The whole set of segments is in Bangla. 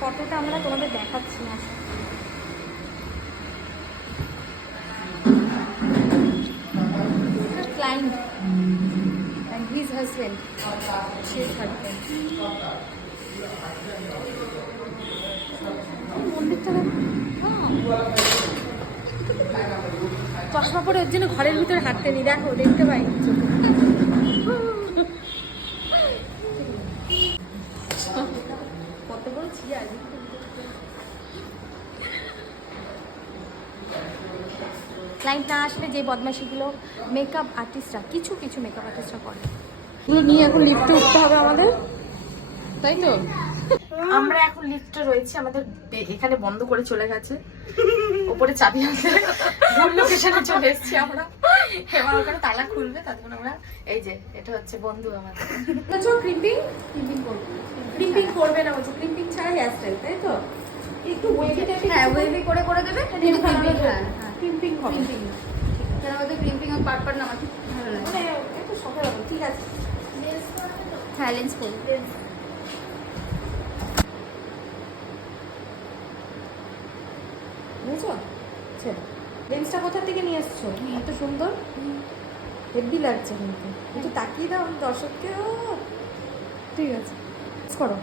ফটোটা আমরা তোমাদের দেখাচ্ছি না। Client and his husband, his husband. মন্দিরটা চশমা পরে ওর জন্য ঘরের ভিতরে হাঁটতে নি, দেখো দেখতে পাই কত বড় চেয়ার। ক্লায়েন্ট না আসলে যে বদমাইশিগুলো মেকআপ আর্টিস্টরা কিছু কিছু মেকআপ আর্টিস্টরা করে, এগুলো নিয়ে এখন লিফটে উঠতে হবে আমাদের, তাই তো? আমরা এখন লিফটে রয়েছি, আমাদের এখানে বন্ধ করে চলে গেছে, ওপরে চাবি আনতে ভুল লোকেশনে চলে এসেছি আমরা। এবার ওখানে তালা খুলবে, ততক্ষণ আমরা এই যে এটা হচ্ছে বন্ধু আমাদের। আচ্ছা ক্রিম্পিং করবে, ক্রিম্পিং করবে না বলছো, ক্রিম্পিং ছাড়া হেয়ার স্টাইল, তাই তো? একটু ওয়েভি টাইপের, হ্যাঁ ওয়েভি করে করে দেবে, ক্রিম্পিং, হ্যাঁ ক্রিম্পিং হবে। তার মধ্যে ক্রিম্পিং আর পার্ট না আমার ভালো লাগে, মানে একটু সকাল হবে। ঠিক আছে, হ্যাঁ লেন্স করবে। বুঝছো লেন্সটা কোথা থেকে নিয়ে এসছো? এত সুন্দর, হেভি লাগছে কিন্তু, একটু তাকিয়ে দাও দর্শককে। ঠিক আছে করো।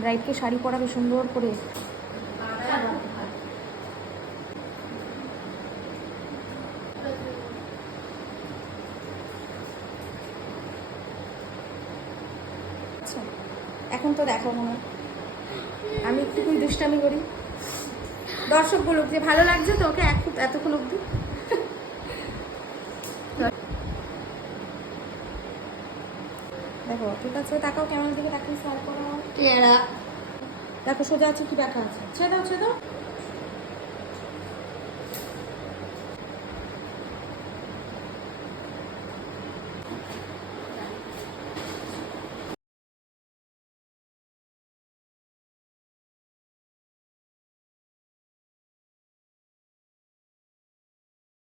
ব্রাইডকে শাড়ি পরাবে সুন্দর করে। আচ্ছা এখন তো দেখো মনে হয় আমি একটুকুই দুষ্টামি করি, দর্শক বলুক যে ভালো লাগছে তো ওকে এতক্ষণ অব্দি। দেখো ঠিক আছে, তাকাও ক্যামেরার দিকে, তাকিয়ে স্টার্ট করো। দেখো সোজা আছে কি দেখা আছে, ছেড়ে দাও ছেড়ে দাও।